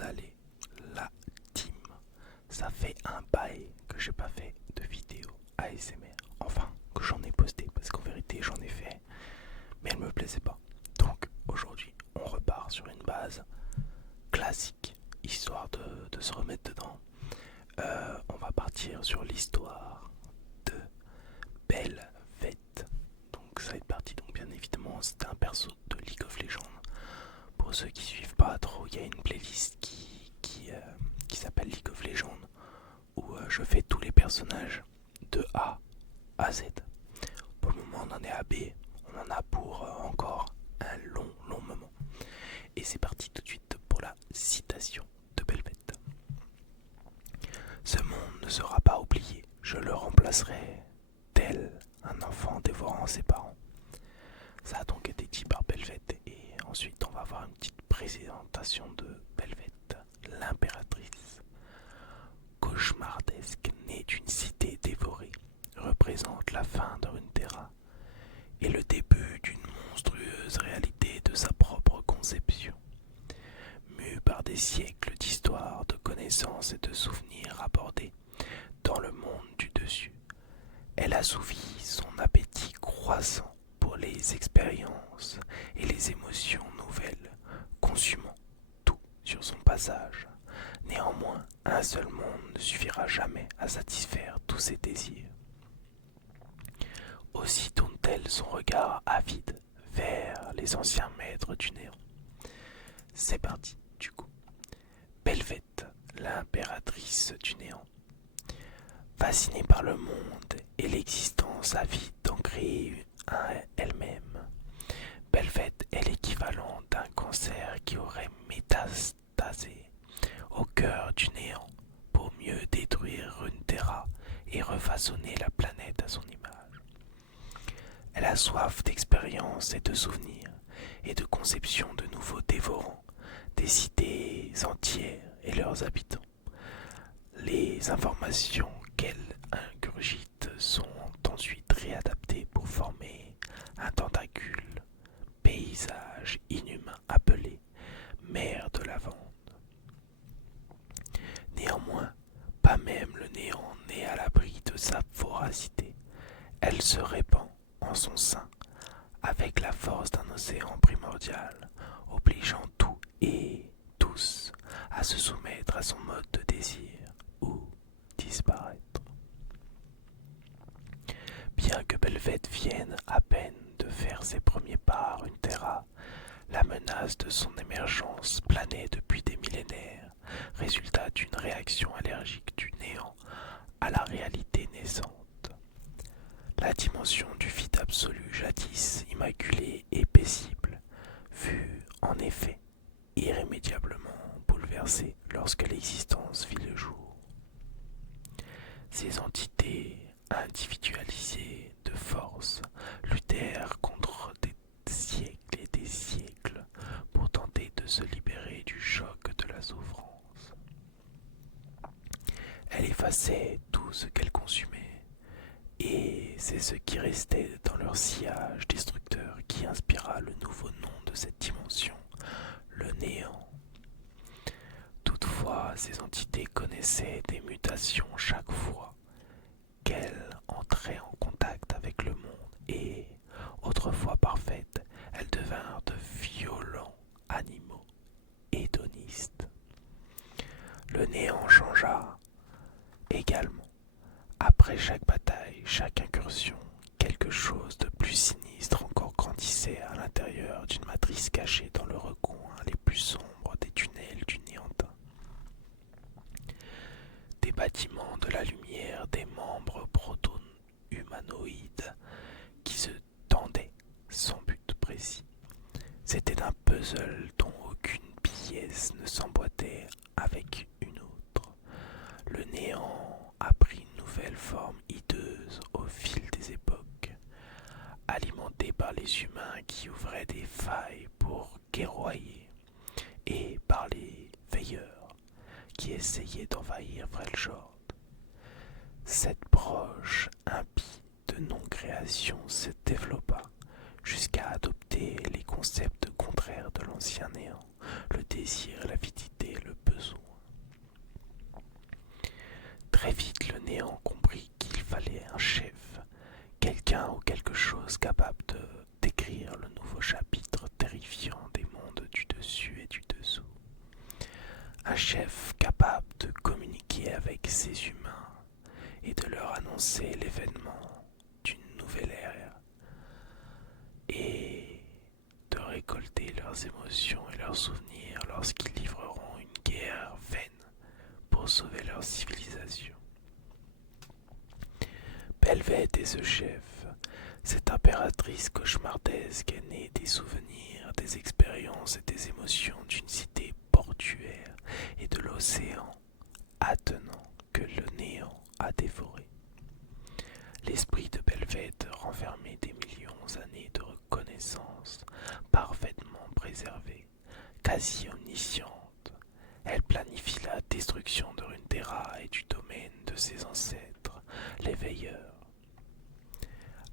Salé, la team. Ça fait un bail que j'ai pas fait de vidéo ASMR. Enfin, que j'en ai posté, parce qu'en vérité j'en ai fait, mais elle me plaisait pas. Donc aujourd'hui, on repart sur une base classique, histoire de se remettre dedans. On va partir sur l'histoire de Belveth. Donc ça va être parti. Donc bien évidemment, c'était un perso de League of Legends. Pour ceux qui suivent pas trop, il y a une playlist qui s'appelle League of Legends où je fais tous les personnages de A à Z. Pour le moment, on en est à B. On en a pour encore un long moment. Et c'est parti tout de suite pour la citation de Belveth. Ce monde ne sera pas oublié. Je le remplacerai tel un enfant dévorant ses parents. Ça a donc été dit par Belveth. Et ensuite, on va avoir une petite présentation de Belveth, l'impératrice. Cauchemardesque, née d'une cité dévorée, représente la fin de Runeterra et le début d'une monstrueuse réalité de sa propre conception. Mue par des siècles d'histoire, de connaissances et de souvenirs abordés dans le monde du dessus, elle assouvit son appétit croissant pour les expériences et les émotions nouvelles, consumant tout sur son passage. Néanmoins, un seul monde ne suffira jamais à satisfaire tous ses désirs. Aussi tourne-t-elle son regard avide vers les anciens maîtres du néant. C'est parti, du coup. Belveth, l'impératrice du néant. Fascinée par le monde et l'existence avide d'en créer un elle-même, Belveth est l'équivalent d'un cancer qui aurait métastasé au cœur du néant pour mieux détruire Runeterra et refaçonner la planète à son image. Elle a soif d'expérience et de souvenirs et de conception de nouveaux dévorants, des cités entières et leurs habitants. Les informations qu'elle ingurgite sont ensuite réadaptées pour former un tentacule, paysage inhumain appelé mer de lavande. Néanmoins, pas même le néant n'est à l'abri de sa voracité. Elle se répand en son sein avec la force d'un océan primordial, obligeant tout et tous à se soumettre à son mode de désir ou disparaître. Bien que Belveth vienne à peine de faire ses premiers pas à Runeterra, la menace de son émergence planait depuis des millénaires, résultat d'une réaction allergique du néant à la réalité naissante. La dimension du vide absolu, jadis immaculée et paisible, fut en effet irrémédiablement bouleversée lorsque l'existence vit le jour. Ces entités individualisées de force luttèrent contre des siècles et des siècles pour tenter de se libérer du choc de la souffrance. Elle effaçait tout ce qu'elle consumait, et c'est ce qui restait dans leur sillage destructeur qui inspira le nouveau nom de cette dimension, le néant. Toutefois, ces entités connaissaient des mutations chaque fois qu'elles entraient en contact avec le monde et, autrefois parfaites, elles devinrent de violents animaux hédonistes. Le néant changea également. Après chaque bataille, chaque incursion, quelque chose de plus sinistre encore grandissait à l'intérieur d'une matrice cachée dans le recoin les plus sombres des tunnels du Néantin. Des bâtiments de la lumière, des membres proto-humanoïdes qui se tendaient sans but précis. C'était un puzzle dont aucune pièce ne s'emboîtait avec une autre. Le néant a pris une nouvelle forme hideuse au fil des époques, alimentée par les humains qui ouvraient des failles pour guerroyer, et par les veilleurs qui essayaient d'envahir Freljord. Cette broche impie de non-création se développa jusqu'à adopter les concepts contraires de l'ancien néant, le désir, l'avidité, le besoin chose capable de décrire le nouveau chapitre terrifiant des mondes du dessus et du dessous. Un chef capable de communiquer avec ses humains et de leur annoncer l'événement d'une nouvelle ère et de récolter leurs émotions et leurs souvenirs lorsqu'ils livreront une guerre vaine pour sauver leur civilisation. Belveth est ce chef, cette impératrice cauchemardesque est née des souvenirs, des expériences et des émotions d'une cité portuaire et de l'océan attenant que le néant a dévoré. L'esprit de Belveth renfermait des millions d'années de reconnaissance, parfaitement préservée, quasi omnisciente. Elle planifie la destruction de Runeterra et du domaine de ses ancêtres, les Veilleurs.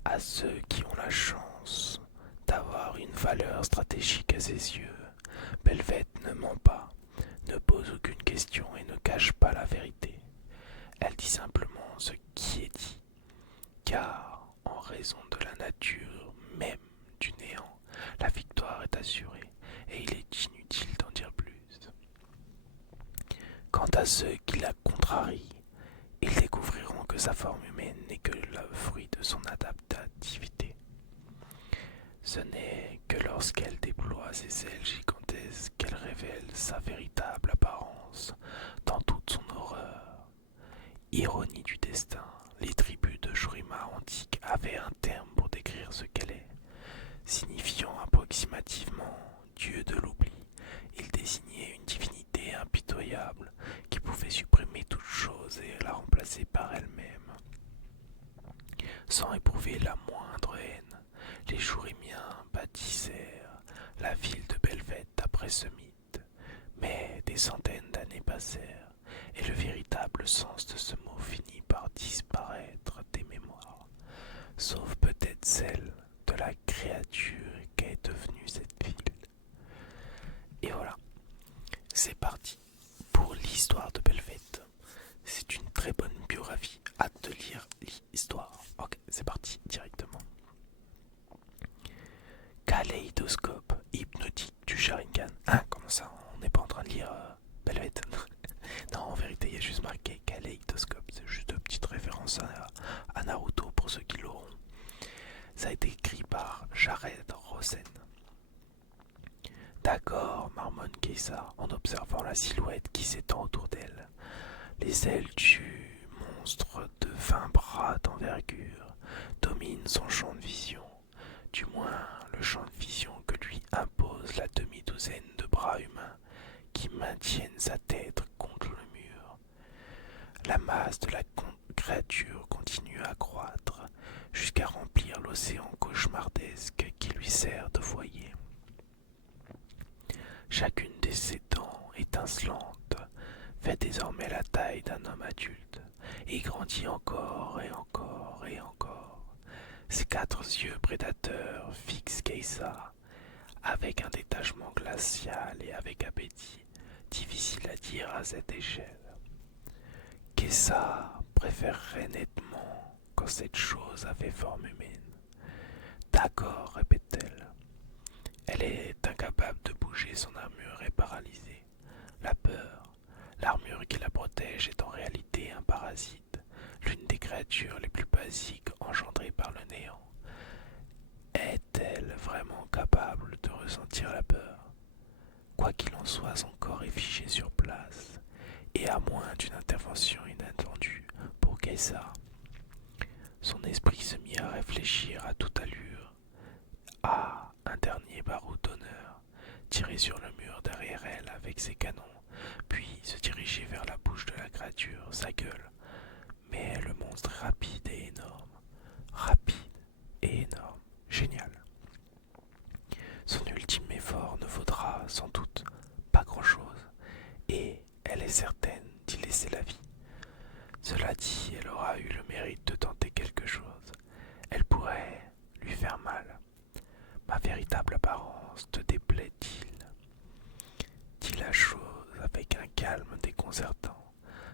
À ceux qui ont la chance d'avoir une valeur stratégique à ses yeux, Belveth ne ment pas, ne pose aucune question et ne cache pas la vérité. Elle dit simplement ce qui est dit, car en raison de la nature même du néant, la victoire est assurée et il est inutile d'en dire plus. Quant à ceux qui la contrarient, ils découvriront que sa forme humaine n'est que le fruit de son adaptativité. Ce n'est que lorsqu'elle déploie ses ailes gigantesques qu'elle révèle sa véritable apparence dans toute son horreur. Ironie du destin, les tribus de Shurima antiques avaient un terme pour décrire ce qu'elle est, signifiant approximativement Dieu de l'oubli. Il désignait une divinité impitoyable qui pouvait supprimer toute chose et la remplacer par elle-même. Sans éprouver la moindre haine, les Shurimiens bâtissèrent la ville de Belveth d'après ce mythe. Mais des centaines d'années passèrent, et le véritable sens de ce mot finit par disparaître des mémoires, sauf peut-être celle de la créature qu'est devenue cette ville. Et voilà, c'est parti pour l'histoire de Belveth. C'est une très bonne biographie, hâte de lire l'histoire. Ok, c'est parti directement. Kaléidoscope hypnotique du Sharingan. Hein, comment ça, on n'est pas en train de lire Belveth? Non, en vérité, il y a juste marqué Kaléidoscope. C'est juste une petite référence à Naruto pour ceux qui l'auront. Ça a été écrit par Jared Rosen. D'accord, marmonne Keisa en observant la silhouette qui s'étend autour d'elle. Les ailes du monstre de 20 bras d'envergure dominent son champ de vision, du moins le champ de vision que lui impose la demi-douzaine de bras humains qui maintiennent sa tête contre le mur. La masse de la créature continue à croître jusqu'à remplir l'océan cauchemardesque qui lui sert de foyer. Chacune de ses dents étincelantes fait désormais la taille d'un homme adulte et grandit encore et encore et encore. Ses 4 yeux prédateurs fixent Keisa avec un détachement glacial et avec appétit, difficile à dire à cette échelle. Keisa préférerait nettement quand cette chose avait forme humaine. D'accord, répète-t-elle. Elle est incapable de bouger, son armure est paralysée. La peur, l'armure qui la protège est en réalité un parasite, l'une des créatures les plus basiques engendrées par le néant. Est-elle vraiment capable de ressentir la peur? Quoi qu'il en soit, son corps est figé sur place, et à moins d'une intervention inattendue pour Keisa, son esprit se mit à réfléchir à toute allure. Ah, un dernier baroud d'honneur, tiré sur le mur derrière elle avec ses canons, puis se diriger vers la bouche de la créature, sa gueule. Mais le monstre est rapide et énorme. Rapide et énorme. Génial. Son ultime effort ne vaudra sans doute pas grand-chose, et elle est certaine d'y laisser la vie. Cela dit, elle aura eu le mérite de tenter quelque chose. Elle pourrait lui faire mal. Ma véritable apparence te déplaît-il? Dit la chose avec un calme déconcertant.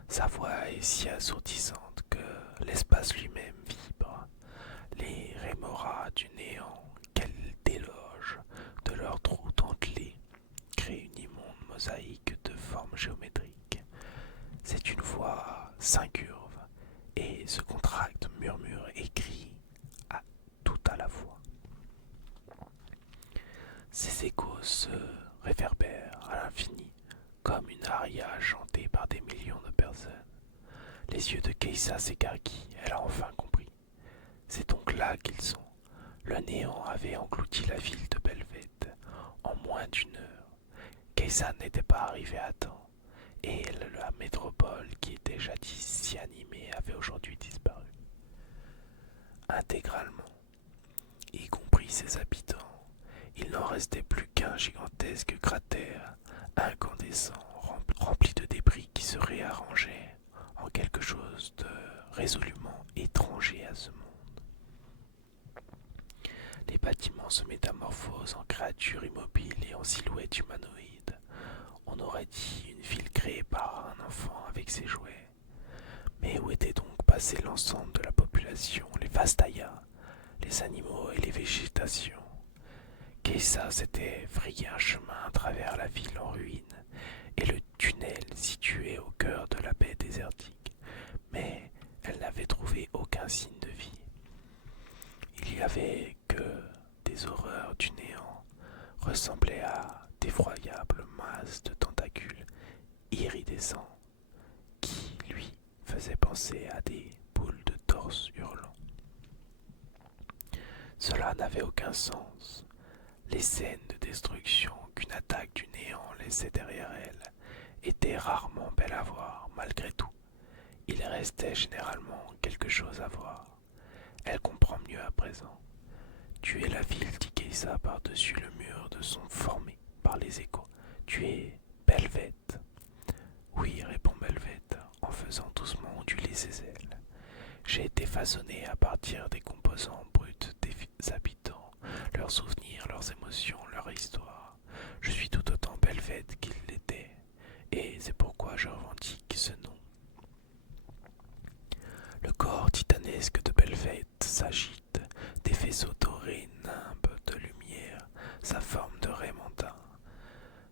Sa voix est si assourdissante que l'espace lui-même vibre. Les rémora du néant qu'elles délogent de leurs trous dentelés créent une immonde mosaïque de formes géométriques. C'est une voix s'incurve et se contracte, murmure et crie tout à la fois. Ces échos se réverbèrent à l'infini comme une aria chantée par des millions de personnes. Les yeux de Keïssa s'écarquillent, elle a enfin compris. C'est donc là qu'ils sont. Le néant avait englouti la ville de Belvède en moins d'une heure. Keïssa n'était pas arrivé à temps, et la métropole qui était jadis si animée avait aujourd'hui disparu. Intégralement, y compris ses habitants, il n'en restait plus qu'un gigantesque cratère incandescent rempli de débris qui se réarrangeait en quelque chose de résolument étranger à ce monde. Les bâtiments se métamorphosent en créatures immobiles et en silhouettes humanoïdes. On aurait dit une ville créée par un enfant avec ses jouets. Mais où était donc passé l'ensemble de la population, les Vastaya, les animaux et les végétations? Keïssa s'était frayé un chemin à travers la ville en ruine et le tunnel situé au cœur de la baie désertique, mais elle n'avait trouvé aucun signe de vie. Il y avait que des horreurs du néant, ressemblaient à d'effroyables masses de tentacules iridescents qui, lui, faisaient penser à des boules de torse hurlants. Cela n'avait aucun sens. Les scènes de destruction qu'une attaque du néant laissait derrière elle étaient rarement belles à voir, malgré tout. Il restait généralement quelque chose à voir. Elle comprend mieux à présent. Tu es la ville, dit Keïssa par-dessus le mur de son formé par les échos. Tu es Belvède. Oui, répond Belvède, en faisant doucement onduler ses ailes. J'ai été façonné à partir des composants bruts des habitants, leurs souvenirs, leurs émotions, leur histoire. Je suis tout autant Belvède qu'il l'était, et c'est pourquoi je revendique ce nom. Le corps titanesque de Belvède s'agite, des faisceaux dorés nimbent de lumière sa forme de raimentin,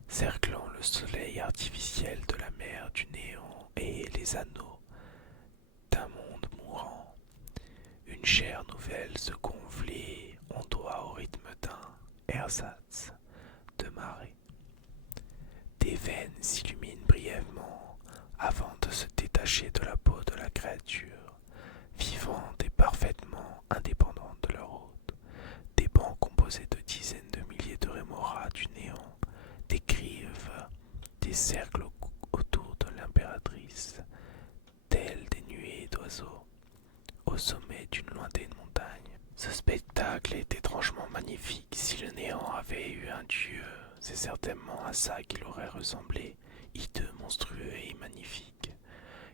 cerclant le soleil artificiel de la mer du néant et les anneaux d'un monde mourant. Une chair nouvelle se gonfle et ondoie au rythme d'un ersatz de marée. Des veines s'illuminent brièvement avant de se détacher de la peau de la créature, vivante et parfaitement indépendante de leur hôte. Des bancs composés de dizaines de milliers de rémoras du néant décrivent des cercles autour de l'impératrice, tels des nuées d'oiseaux au sommet d'une lointaine montagne. Ce spectacle est étrangement magnifique. Si le néant avait eu un dieu, c'est certainement à ça qu'il aurait ressemblé, hideux, monstrueux et magnifique.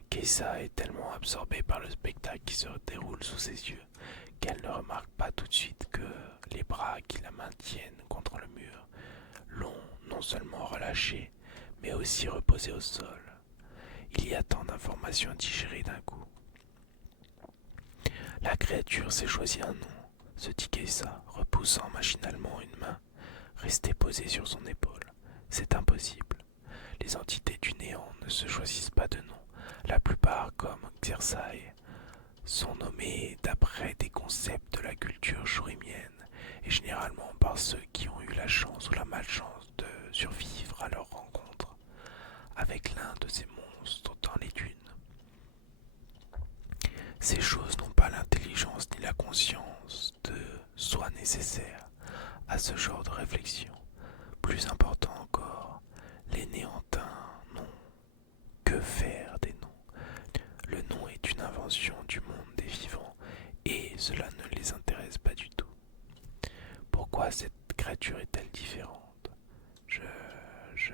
Keïssa est tellement absorbée par le spectacle qui se déroule sous ses yeux qu'elle ne remarque pas tout de suite que les bras qui la maintiennent contre le mur l'ont non seulement relâchée, mais aussi reposée au sol. Il y a tant d'informations à digérer d'un coup. La créature s'est choisi un nom, se dit Keïssa, repoussant machinalement une main, restée posée sur son épaule. C'est impossible. Les entités du néant ne se choisissent pas de nom. La plupart, comme Xerxaï, sont nommés d'après des concepts de la culture chourimienne, et généralement par ceux qui ont eu la chance ou la malchance de survivre à leur rencontre avec l'un de ces monstres dans les dunes. Ces choses n'ont pas l'intelligence ni la conscience de soi nécessaires à ce genre de réflexion. Plus important encore, les néantins n'ont que faire des noms. Le nom est une invention du monde des vivants et cela ne les intéresse pas du tout. Pourquoi cette créature est-elle différente? Je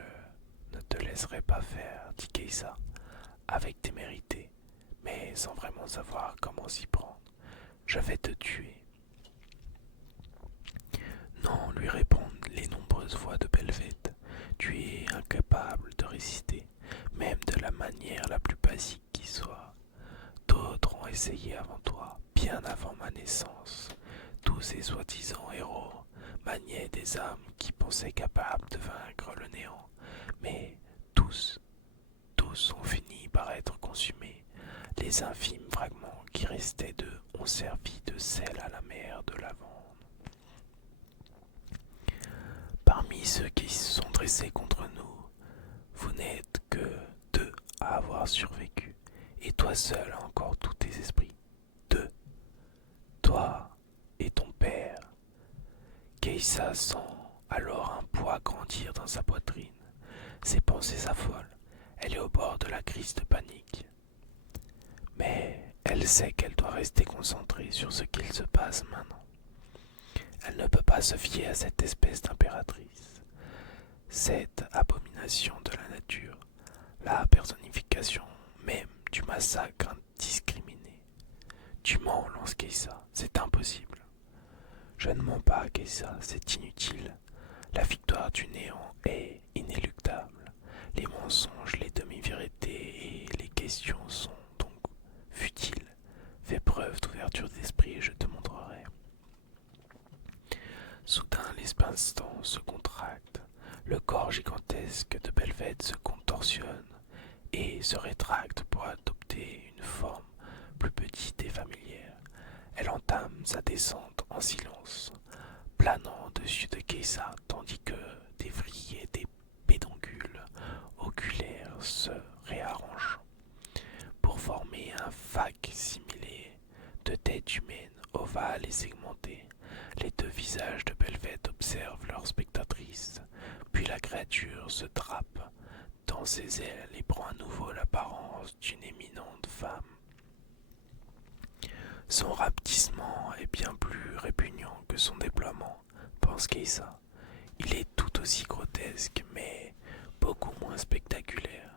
ne te laisserai pas faire, dit Keïssa, avec témérité, mais sans vraiment savoir comment s'y prendre. Je vais te tuer. Non, lui répondent les nombreuses voix de Belvède. Tu es incapable de résister, même de la manière la plus basique qui soit. D'autres ont essayé avant toi, bien avant ma naissance. Tous et soient soi-disant héros maniaient des armes qui pensaient capables de vaincre le néant, mais tous, tous ont fini par être consumés. Les infimes fragments qui restaient d'eux ont servi de sel à la mer de Lavande. Parmi ceux qui se sont dressés contre nous, vous n'êtes que 2 à avoir survécu, et toi seul as encore tous tes esprits. 2. Toi et ton père. Keïssa sent alors un poids grandir dans sa poitrine. Ses pensées s'affolent. Elle est au bord de la crise de panique. Mais elle sait qu'elle doit rester concentrée sur ce qu'il se passe maintenant. Elle ne peut pas se fier à cette espèce d'impératrice. Cette abomination de la nature, la personnification même du massacre indiscriminé. Tu mens, lance Keïssa, c'est impossible. Je ne mens pas, Keïssa, c'est inutile. La victoire du néant est inéluctable. Les mensonges, les demi-vérités et les questions sont donc futiles. Fais preuve d'ouverture d'esprit et je te montrerai. Soudain, l'espace se contracte. Le corps gigantesque de Belvède se contorsionne et se rétracte pour adopter une forme plus petite et familière. Elle entame sa descente en silence, planant au-dessus de Keïssa, tandis que des vrilles et des pédoncules oculaires se réarrangent pour former un fac-similé de tête humaine, ovale et segmentée. Les 2 visages de Belvède observent leur spectatrice, puis la créature se drape dans ses ailes et prend à nouveau l'apparence d'une éminente femme. Son rapetissement est bien plus répugnant que son déploiement, pense Keïssa. Il est tout aussi grotesque, mais beaucoup moins spectaculaire.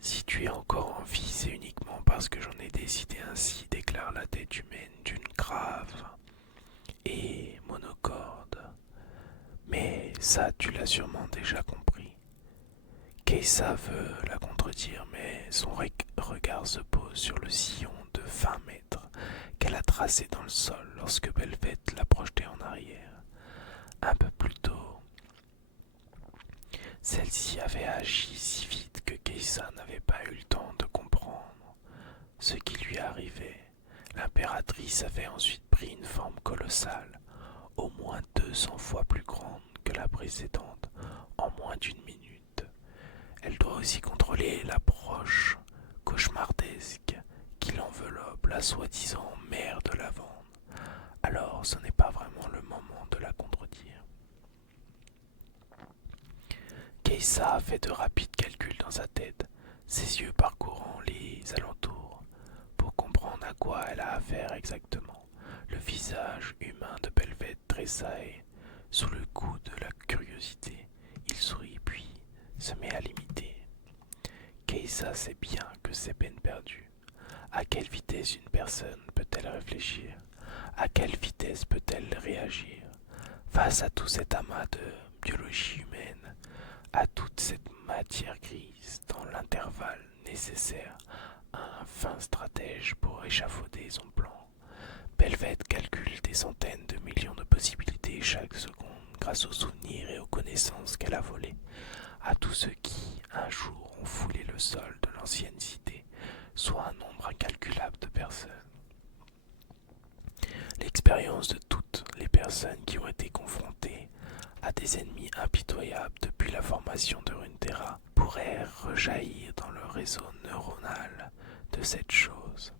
Si tu es encore en vie, c'est uniquement parce que j'en ai décidé ainsi, déclare la tête humaine d'une grave et monocorde. Mais ça, tu l'as sûrement déjà compris. Keïssa veut la contredire, mais son regard se pose sur le sillon de 20 mètres qu'elle a tracé dans le sol lorsque Belvède l'a projeté en arrière. Un peu plus tôt, celle-ci avait agi si vite que Keïssa n'avait pas eu le temps de comprendre ce qui lui arrivait. L'impératrice avait ensuite pris une forme colossale, au moins 200 fois plus grande que la précédente, en moins d'une minute. Elle doit aussi contrôler l'approche cauchemardesque qui l'enveloppe, la soi-disant mère de Lavande. Alors ce n'est pas vraiment le moment de la contredire. Keïssa fait de rapides calculs dans sa tête, ses yeux parcourant les alentours, pour comprendre à quoi elle a affaire exactement. Le visage humain de Belvède tressaille sous le coup de la curiosité. Il sourit puis se met à l'imiter. Keïssa sait bien que c'est peine perdue. À quelle vitesse une personne peut-elle réfléchir? À quelle vitesse peut-elle réagir face à tout cet amas de biologie humaine, à toute cette matière grise dans l'intervalle nécessaire à un fin stratège pour échafauder son plan? Belvède calcule des centaines de millions de possibilités chaque seconde grâce aux souvenirs et aux connaissances qu'elle a volées à tous ceux qui, un jour, ont foulé le sol de l'ancienne cité, soit un nombre incalculable de personnes. L'expérience de toutes les personnes qui ont été confrontées à des ennemis impitoyables depuis la formation de Runeterra pourrait rejaillir dans le réseau neuronal de cette chose,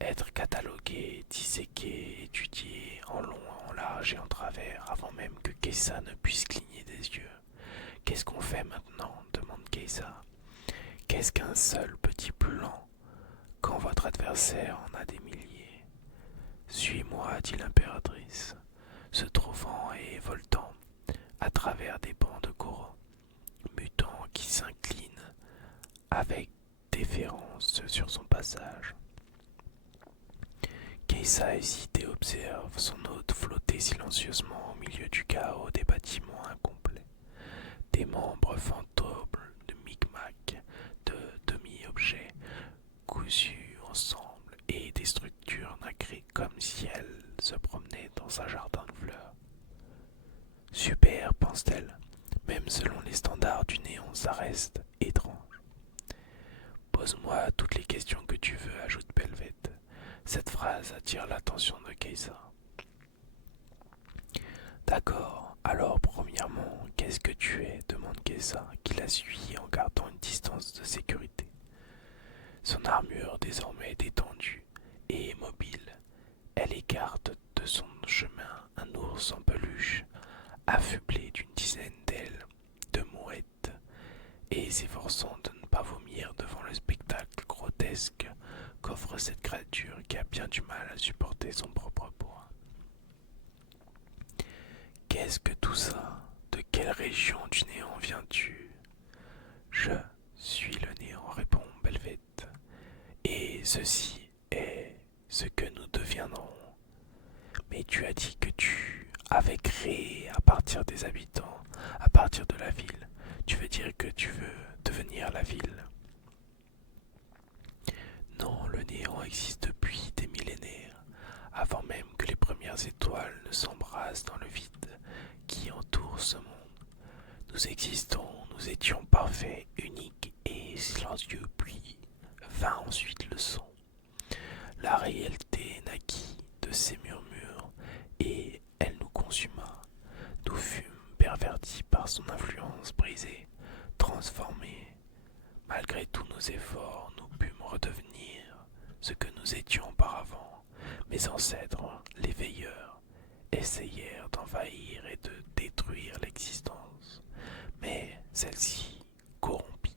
être catalogué, disséqué, étudié en long, en large et en travers avant même que Keïssa ne puisse cligner des yeux. Qu'est-ce qu'on fait maintenant? Demande Keïssa. Qu'est-ce qu'un seul petit plan quand votre adversaire en a des milliers? Suis-moi, dit l'impératrice, se trouvant et voltant à travers des bancs de coraux, mutants qui s'inclinent avec déférence sur son passage. Keïssa hésite et observe son hôte flotter silencieusement au milieu du chaos des bâtiments incomplets. Des membres fantômes de micmac, de demi-objets cousus ensemble et des structures nacrées comme si elles se promenaient dans un jardin de fleurs. Super, pense-t-elle. Même selon les standards du néant, ça reste étrange. Pose-moi toutes les questions que tu veux, ajoute Belvette. Cette phrase attire l'attention de Keïsa. D'accord, alors premièrement, qu'est-ce que tu es demande Keïsa, qui la suit en gardant une distance de sécurité. Son armure désormais détendue et immobile, elle écarte de son chemin un ours en peluche, affublé d'une dizaine d'ailes de mouettes, et s'efforçant de ne pas vomir devant le spectacle grotesque qu'offre cette créature qui a bien du mal à supporter son propre poids. Qu'est-ce que tout ça? De quelle région du néant viens-tu? Je suis le néant, répond Belvette, et ceci est ce que nous deviendrons. Mais tu as dit que tu avais créé à partir des habitants, à partir de la ville. Tu veux dire que tu veux devenir la ville? Non, le néant existe depuis des millénaires, avant même que les premières étoiles ne s'embrassent dans le vide qui entoure ce monde. Nous existons, nous étions parfaits, uniques et silencieux, puis vint ensuite le son. La réalité naquit de ces murmures et elle nous consuma. Nous fûmes pervertis par son influence brisée, transformés. Malgré tous nos efforts, nous pûmes redevenir ce que nous étions auparavant. Mes ancêtres, les veilleurs, essayèrent d'envahir et de détruire l'existence, mais celle-ci corrompit.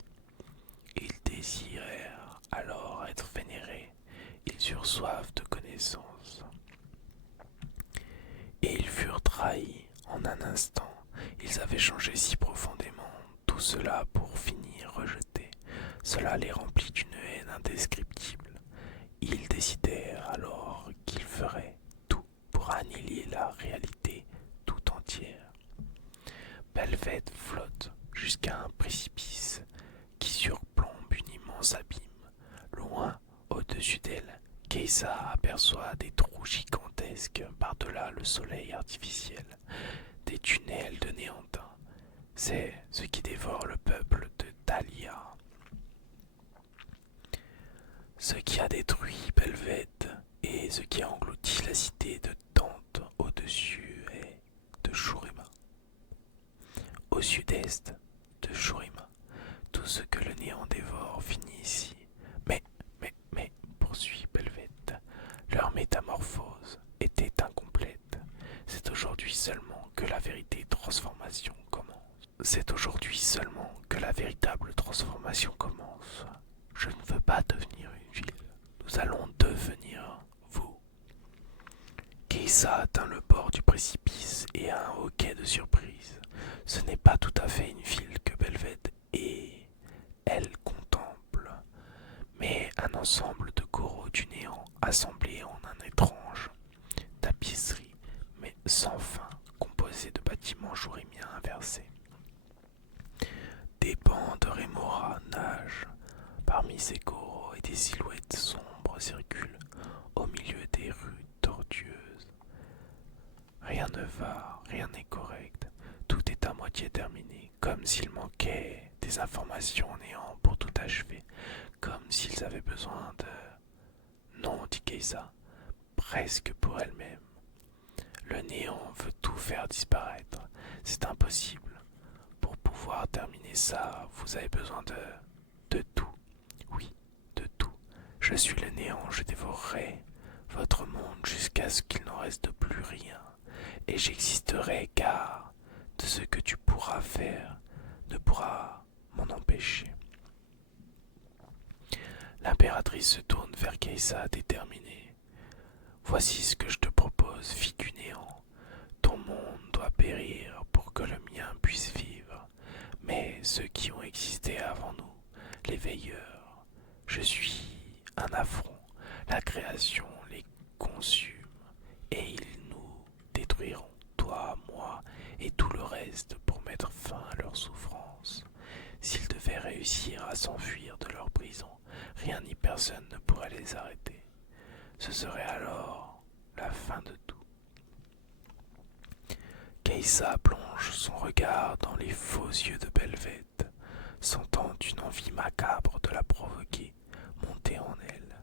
Ils désirèrent alors être vénérés, ils eurent soif de connaissance. Et ils furent trahis en un instant, ils avaient changé si profondément, tout cela pour finir rejeté. Cela les remplit d'une haine indescriptible. Ils décidèrent alors qu'ils feraient tout pour annihiler la réalité tout entière. Belvette flotte jusqu'à un précipice qui surplombe une immense abîme. Loin, au-dessus d'elle, Keïsa aperçoit des trous gigantesques par-delà le soleil artificiel, des tunnels de néantin. C'est ce qui dévore le peuple de Dahlia. Ce qui a détruit Belvette et ce qui a englouti la cité de Dante au-dessus est de Shurima. Au sud-est de Shurima, tout ce que le néant dévore finit ici. Mais, poursuit Belvette, leur métamorphose était incomplète. C'est aujourd'hui seulement que la véritable transformation commence. C'est aujourd'hui seulement que la véritable transformation commence. Je ne veux pas devenir une ville. Nous allons devenir vous. Keïsa atteint le bord du précipice et a un hoquet de surprise. Ce n'est pas tout à fait une ville que Belvette et elle contemple, mais un ensemble de coraux du néant assemblés en un étrange tapisserie, mais sans fin, composée de bâtiments jourimiens inversés. Des bancs de rémora nagent parmi ces coraux et des silhouettes sombres circulent au milieu des rues tortueuses. Rien ne va, rien n'est correct, tout est à moitié terminé, comme s'il manquait des informations au néant pour tout achever, comme s'ils avaient besoin de... Non, dit Keïsa, presque pour elle-même. Le néant veut tout faire disparaître, c'est impossible. Pour pouvoir terminer ça, vous avez besoin de tout. Oui, de tout. Je suis le néant, je dévorerai votre monde jusqu'à ce qu'il n'en reste plus rien. Et j'existerai car de ce que tu pourras faire ne pourra m'en empêcher. L'impératrice se tourne vers Keïsa déterminée. Voici ce que je te propose, fille du néant. Ton monde doit périr pour que le mien puisse vivre. Mais ceux qui ont existé avant nous, les veilleurs, je suis un affront. La création les consume et ils nous détruiront, toi, moi et tout le reste pour mettre fin à leur souffrance. S'ils devaient réussir à s'enfuir de leur prison, rien ni personne ne pourrait les arrêter. Ce serait alors la fin de tout. Keïsa plonge son regard dans les faux yeux de Belveth, sentant une envie macabre de la provoquer monter en elle.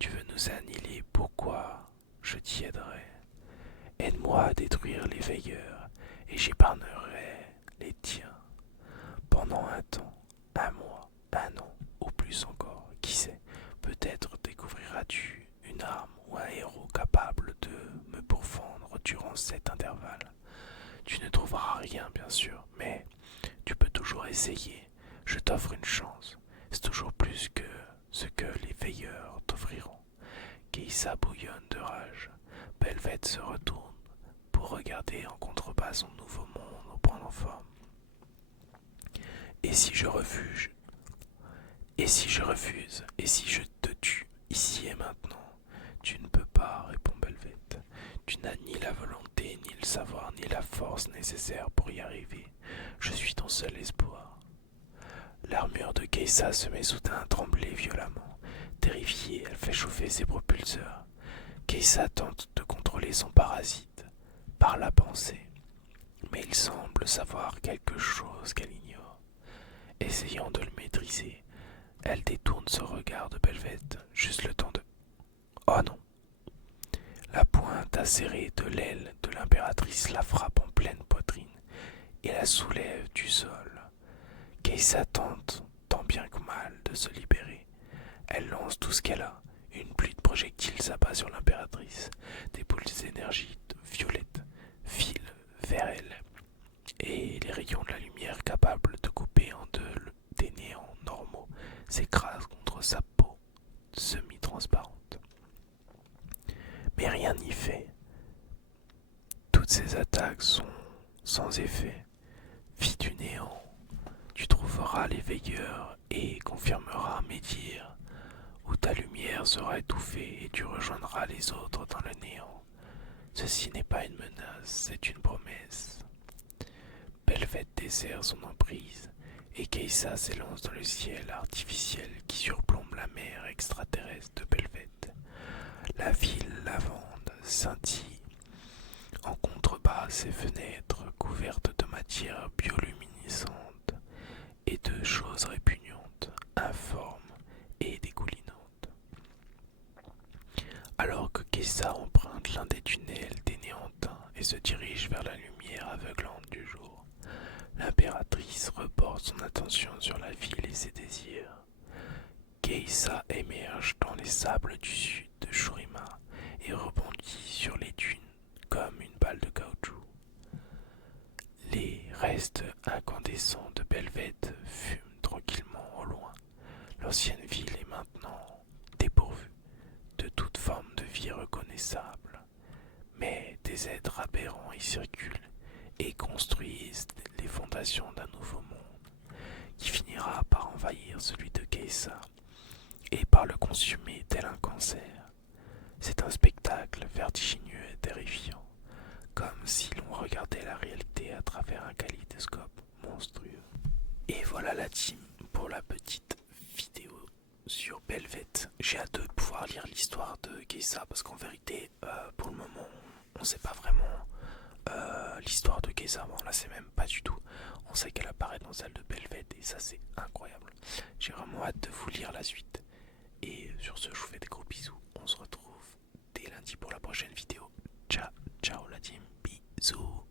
Tu veux nous annihiler, pourquoi? Je t'y aiderai. Aide-moi à détruire les veilleurs, et j'épargnerai les tiens. Pendant un temps, un mois, un an, ou plus encore, qui sait, peut-être découvriras-tu une arme ou un héros capable de me pourfendre durant cet intervalle. Tu ne trouveras rien, bien sûr, mais tu peux toujours essayer. Je t'offre une chance. C'est toujours plus que ce que les veilleurs t'offriront. Keïsa bouillonne de rage. Belveth se retourne pour regarder en contrebas son nouveau monde prenant forme. Et si je refuse? Et si je refuse? Et si je te tue, ici et maintenant? Tu ne peux pas, répond Belveth. Tu n'as ni la volonté, ni le savoir, ni la force nécessaire pour y arriver. Je suis ton seul espoir. L'armure de Keïsa se met soudain à trembler violemment. Terrifiée, elle fait chauffer ses propulseurs. Keïsa tente de contrôler son parasite par la pensée, mais il semble savoir quelque chose qu'elle ignore. Essayant de le maîtriser, elle détourne son regard de Belveth, juste le temps de... Oh non! La pointe acérée de l'aile de l'impératrice la frappe en pleine poitrine et la soulève du sol. Keïsa tente, tant bien que mal, de se libérer. Elle lance tout ce qu'elle a. Une pluie de projectiles s'abat sur l'impératrice. Des boules d'énergie violettes filent vers elle, et les rayons de la lumière capables de couper en deux des néants normaux s'écrasent contre sa peau semi-transparente. Mais rien n'y fait. Toutes ces attaques sont sans effet. Fille du néant, tu trouveras les veilleurs et confirmeras mes dires, où ta lumière sera étouffée et tu rejoindras les autres dans le néant. Ceci n'est pas une menace, c'est une promesse. Belveth dessert son emprise et Keïsa s'élance dans le ciel artificiel qui surplombe la mer extraterrestre de Belveth. La ville lavande scintille. En contrebas, ses fenêtres couvertes de matière bioluminescente et de choses répugnantes, informes et dégoulinantes. Alors que Keïsa emprunte l'un des tunnels des Néantins et se dirige vers la lumière aveuglante du jour, l'impératrice reporte son attention sur la ville et ses désirs. Keïsa émerge dans les sables du sud de Shurima et rebondit sur les dunes comme une balle de caoutchouc. Les restes incandescents de Belveth fument tranquillement au loin. L'ancienne ville est maintenant dépourvue de toute forme de vie reconnaissable, mais des êtres aberrants y circulent et construisent les fondations d'un nouveau monde qui finira par envahir celui de Keïsa et par le consumer tel un cancer. C'est un spectacle vertigineux et terrifiant, comme si l'on regardait la réalité à travers un kaléidoscope monstrueux. Et voilà la team pour la petite vidéo sur Belveth. J'ai hâte de pouvoir lire l'histoire de Keïsa parce qu'en vérité, pour le moment, on ne sait pas vraiment l'histoire de Keïsa. Bon, là, c'est même pas du tout. On sait qu'elle apparaît dans celle de Belveth et ça, c'est incroyable. J'ai vraiment hâte de vous lire la suite. Et sur ce, je vous fais des gros bisous. On se retrouve dès lundi pour la prochaine vidéo. Ciao, ciao la team. Bisous.